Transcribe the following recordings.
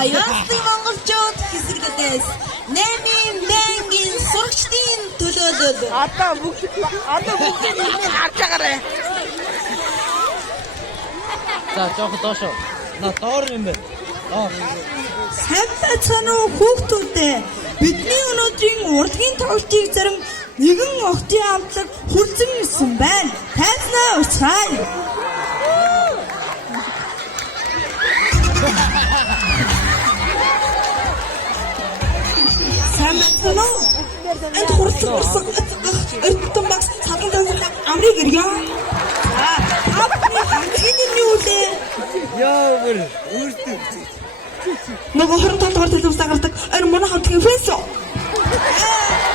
Аюултай монголчууд хэсэгдээс 8,000 сурагчдын төлөөлөл. Одоо бүгдийг нэг харж байгаарай. За жоох доошо. На доор юм бэ. Сайн байцгаана уу хүүхдүүдээ. Бидний өнөөдрийн урлагийн тоглолтыг зарим нэгэн охтын амтлаг хүрзэн ирсэн байна. Тайзнаа уцгаая. Сайн байцгаана уу? Энд хүрзэн ирсэн өртөн багс садан танзан амрыг иргэн. Энэ юу вэ? Яа бүр өөртөө. Нөгөө 25 дугаар телевизээр гардаг энэ манай хамтгийн фэсо.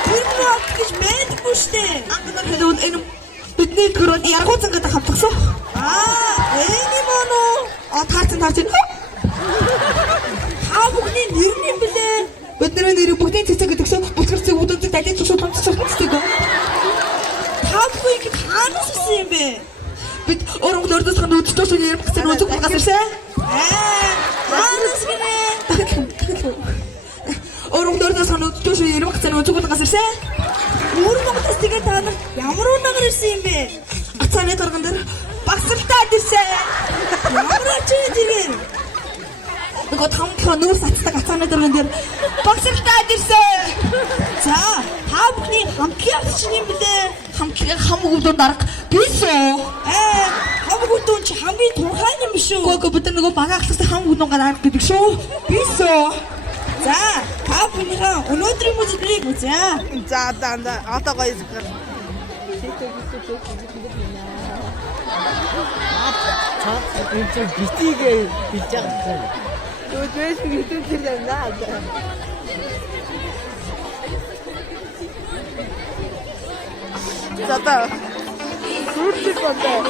Тэр нэг гэж мэдгүй штэ. Анхаар хэлвэл энэ бидний гөрөнд яргуузан гэдэг хамтгсан. Энэ моно. Таарсан. Та бүгдийн нэр юм блэ? Бидний нэр бүгдийн цэцэг гэдэгсэн. Бүтгэрцэг бүдүүцэг далийн цушууд хамтсан гэдэг. Та бүгд хаанаас ирсэн юм бэ? Бид өрөнгө нөрдөс хань өдөртөөс ярих гэсэн үзэг багаас ирсэн. Хаанаас гинэ? Өрөнгө нөрдөс хань өдөртөөс ярих гэсэн үзэг багаас ирсэн. Өрөнгөс тэгээ та нар ямар унагаар ирсэн юм бэ? Ацааны торгон дээр багсалтаад ирсэн. Ямар ч юм тийм. Нөгөө тамхаа нүүрс ацдаг ацааны торгон дээр багсалтаад ирсэн. За, та бүхний хамтлагийн агч юм блэ? Хамтлагийн хамгуудын дарга бисөө. Хамгуудын чи хамгийн турхай юм биш үү? Гоо бид нөгөө бага ахлахтай хамгуудын дарга гэдэг шүү. Бисөө. За, та бүхнийхээ өнөөдрийн музикийг үзье. За одоо гоё зүгэр. энэ битигээ бич байгаа. Өдөөс битэн тэр наа. За сүрчиг болоо.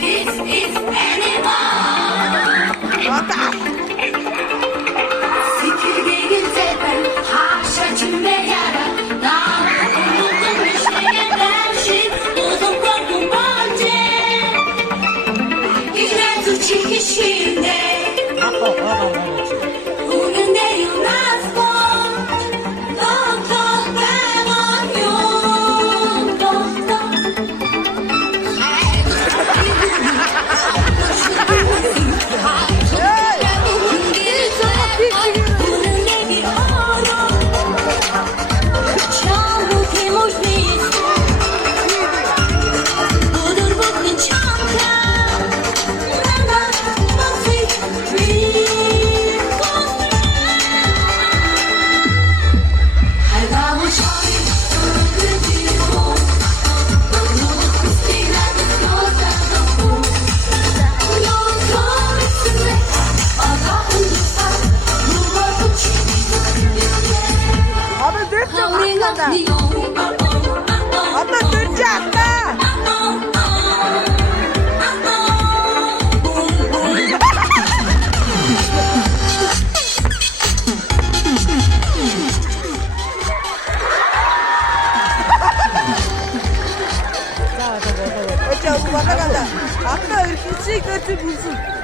This is animal. Sikirgin seven, haşa cümleyara. Dağlar unuttum işleyen her şey. Uzun korkum bence. İğrenç çekişinde. Bugün de UNESCO. Doktor devam yok. Doktor. Одоо дөрж атаа. Очоо багада. Одоо хичээг гэрч бүсэн.